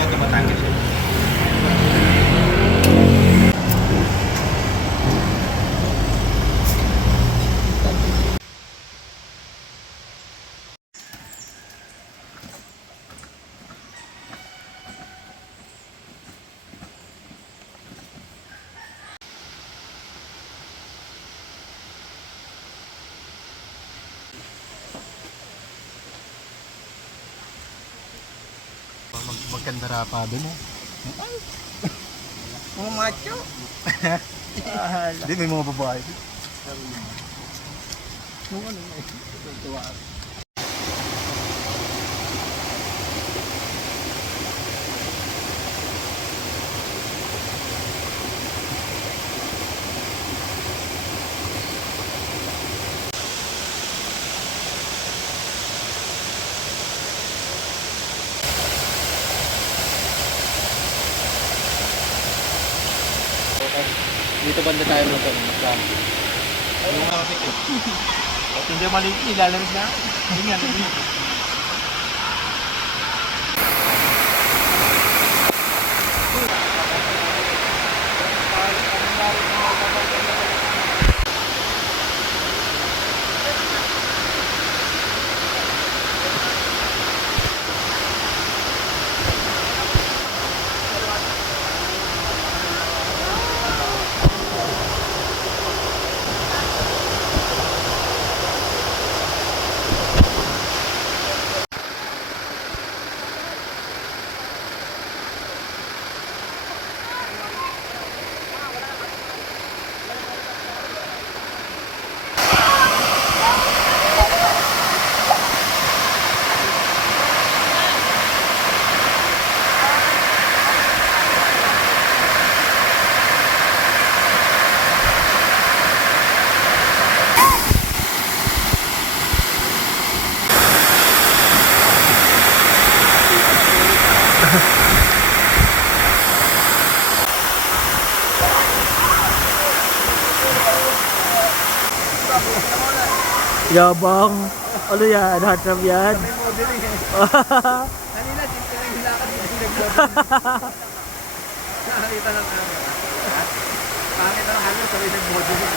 Loto Batangas yun. Magkandara pa doon eh. Mga macho. Hindi, may mga babae. Yung ano eh. Tuwa. Dito banda tayo ng ito. Yung mga kapit eh. At hindi maliit, nilalamig na. Hindi nga, Yabang. Ano yan? Handsome yan. may modeling eh. Kanina, simple lang yung lakad dito yung nag-modeling. Nakakita ng camera. Nakakita ng camera, sabay nag-modeling.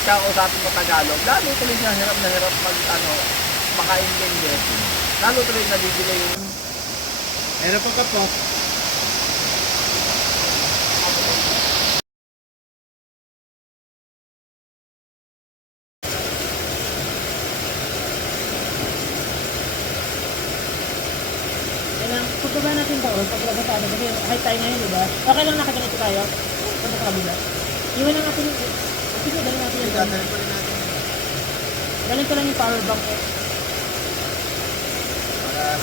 Siya usapin mo Tagalog, lalo tuloy niya hirap na hirap makaintindi. Lalo tuloy nabibili yung... Meron pa po. Pagkaba natin taon, paglabas tayo, kasi high tayo ngayon, diba? Okay lang nakaganito tayo. Punta sa kabila. Iwan lang natin yung... Sige, dali natin yung... Dadalhin pa rin natin. Galing ko lang yung power bank ko.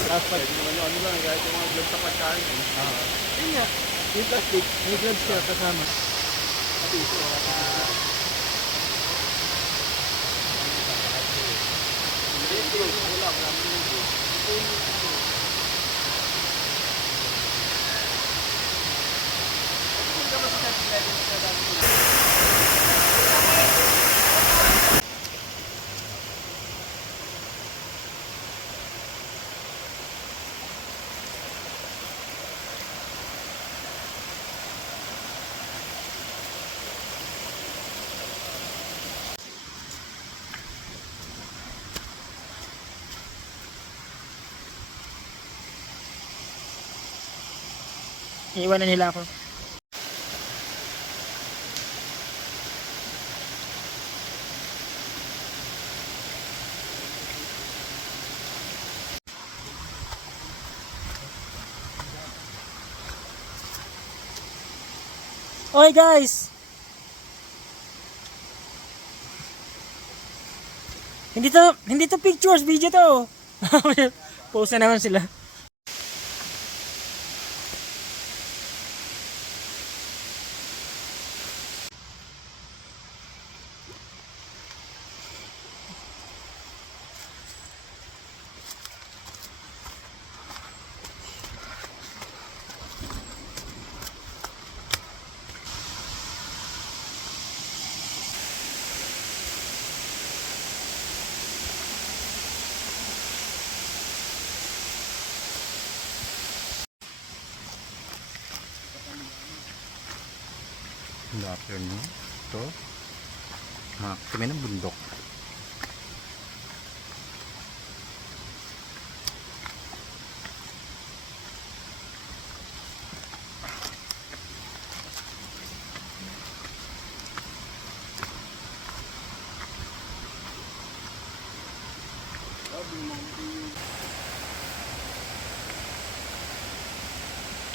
Ano lang, kahit yung mga gloves sa pagkain. Yun nga. Yung plastic, may gloves siya kasama. Iiwan na nila ako. Okay guys. Hindi to pictures, video to. Post na naman sila. Good afternoon. Ito. Kami ng bundok.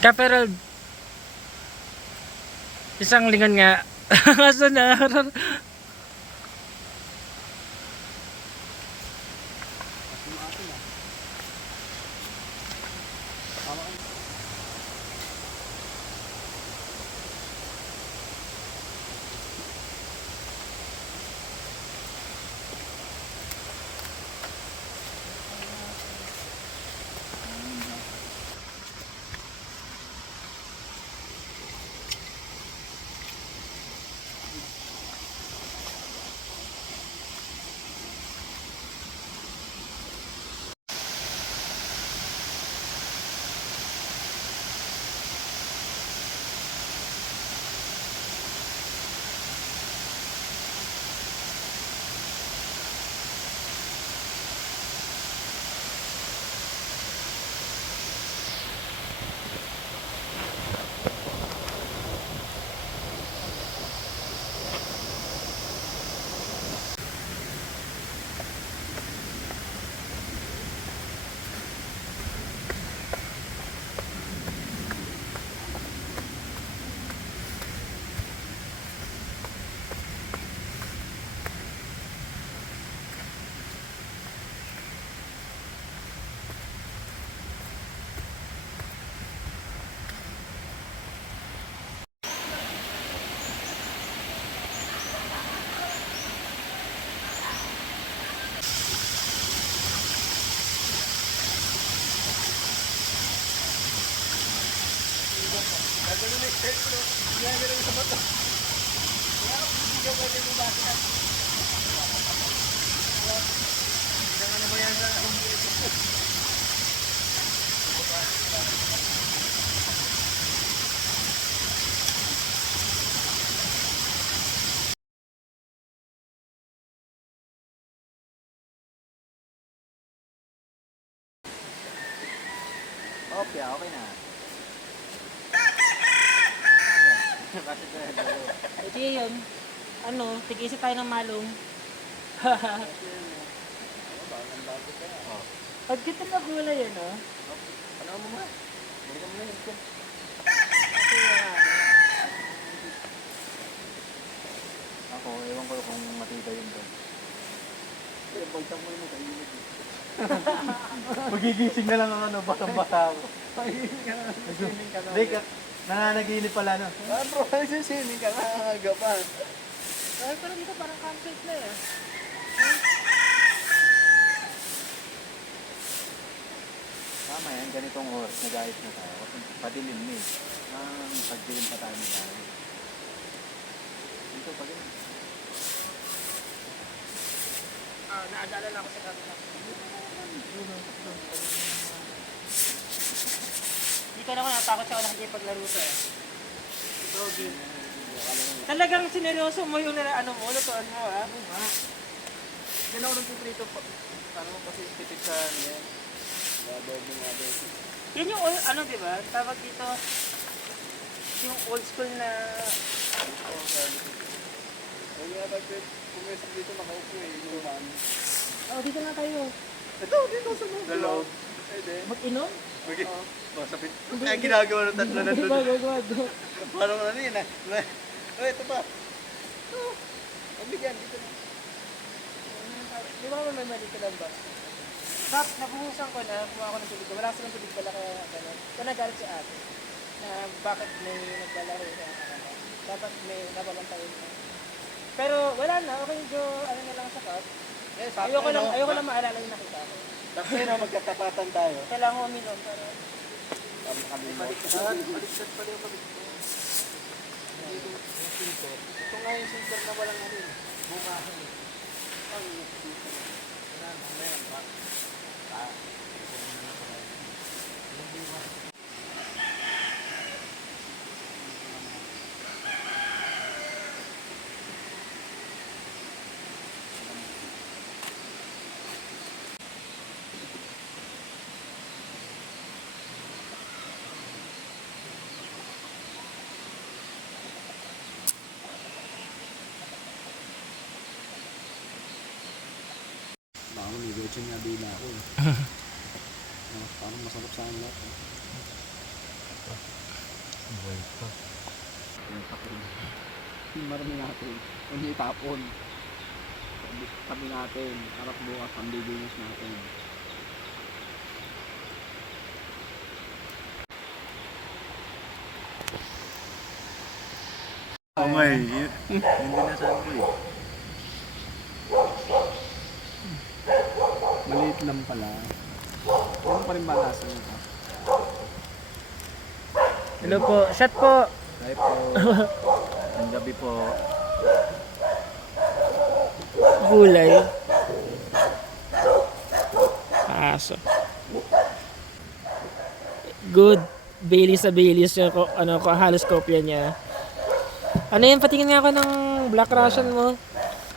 Kaperald. Isang lingon nga. Asa na? Okay, okay na. Ito yun. Ano, tig-isa tayo ng malong. Pag kita na gulay yan, oh. Ano mo ma? Hindi ka muna yun. Ako, ewan ko kung matibay yun doon. Pagtang mo yun, kainit. Magigising na lang ang ano, basang-basa ako. Kainit ka na. Swimming ka na. Hindi ka, nananaginip pala no. Ah bro, swimming ka na. Agapan. Ay, pero dito parang campsite na eh. Tama yan, ganitong oras, nag-ayos na tayo. Kasi padilim na eh. Pagdilim pa tayo nag-ayos. Dito, padilim. Naaalala ko sa kabila. Dito na ako natakot siya ako nakikipaglaro sa eh. Doggy. Talagang sineryoso mo yung ano mo, lutuan mo ah. Yan ako nagpiprito pa. Ano kasi tipid sa niya. Adobo. Yan yung ano diba, tawag dito, yung old school na... Hindi nga tayo pumesto dito nakaupo eh. Inuman. Oh, dito na tayo. Ito, dito sa mga. Dalaw. Pwede. Mag-inom? Okay. Oh, sabi. Kaya ginagawa ng tatlo na doon. Wag. Parang ano yun ah. Oh, ito pa. Oh, pabigyan dito na. Di ba may mali ka lang ba? Kap, nabuhusan ko na, kumuha ako ng tubig. Wala kasi ng tubig pala kaya gano'n. Kaya nagalit si ate na bakit may naglalaro sa kanila. Dapat may nababantayin mo. Pero wala na, okay medyo ano na lang sa cup. Yes, Ayoko lang maalala yung nakita ko. Tapos na magkatapatan tayo. Kailangan ko uminom para Kami baliktad pala yung baliktad. Ito nga yung center na walang ano eh. Bumahan eh. Ang dito. Mamaya pa. Baka may gotcha nga din ako eh. Parang masarap sa akin lahat eh. Buhay pa. Marami natin. Ano itapon. Tabi natin. Harap bukas ang bibinis natin. Oo nga eh. Hindi na saan ko eh. Maliit lang pala. Ano pa rin ba lasa nito? hello po, shot po. Hi po. Ang gabi po. Gulay. Aso. Good. Baileys na Baileys yung halos kopya niya. Ano yan, patingin nga ako ng Black Russian mo.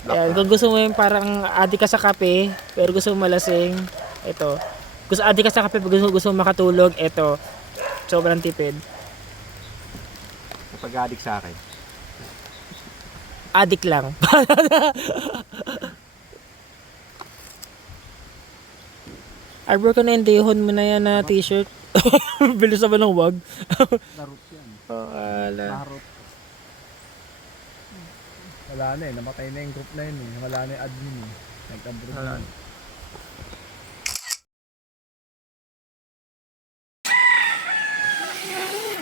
Yan, kung gusto mo yung parang adik ka sa kape, pero gusto mo malasing, ito. Gusto adik ka sa kape, pero gusto mo makatulog, ito. Sobrang tipid. Kapag-addict sa akin. Adik lang. Arbor ko na yung dehon mo na yan na t-shirt. Bilis naman ng wag. Larot yan. Oh, ala. Larot. Wala na eh. Namatay na yung group na yun eh. Wala na yung admin eh. Nag-abroad na.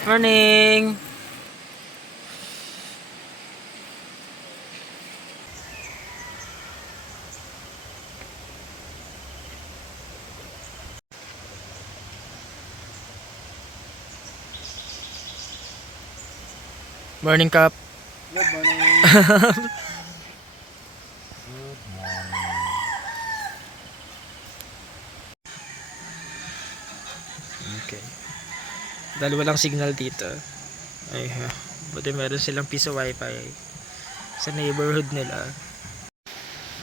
Morning! Morning, Kap. Good morning. Okay. Dahil walang signal dito. Ay, buti meron silang piso wifi sa neighborhood nila.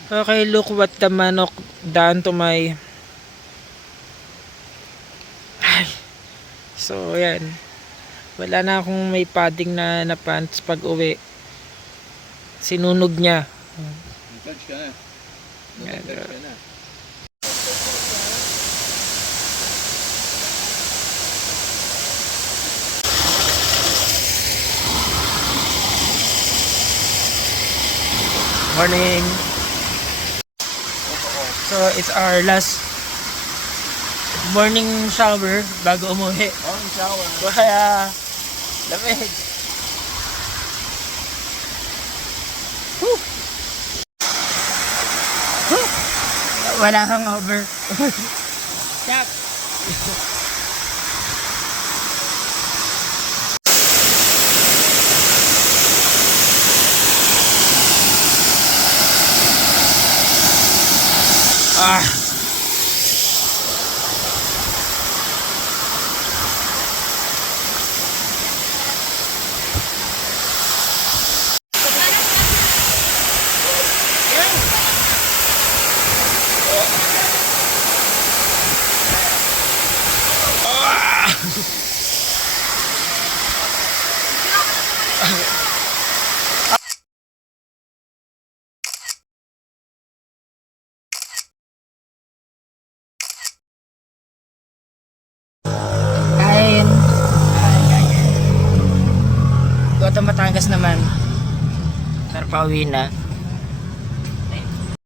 Okay, look what the manok done to my... Ay. So, yan. Wala na akong may padding na pants pag uwi. Sinunog niya. Touch ka na. Yan. Touch ka na. Morning. So, it's our last morning shower bago umuwi. Oh, shower. Kaya, lamig. Whew. Whew. Wala hangover. Yak. Ah. Pilipinas naman. Tara, pauwi na.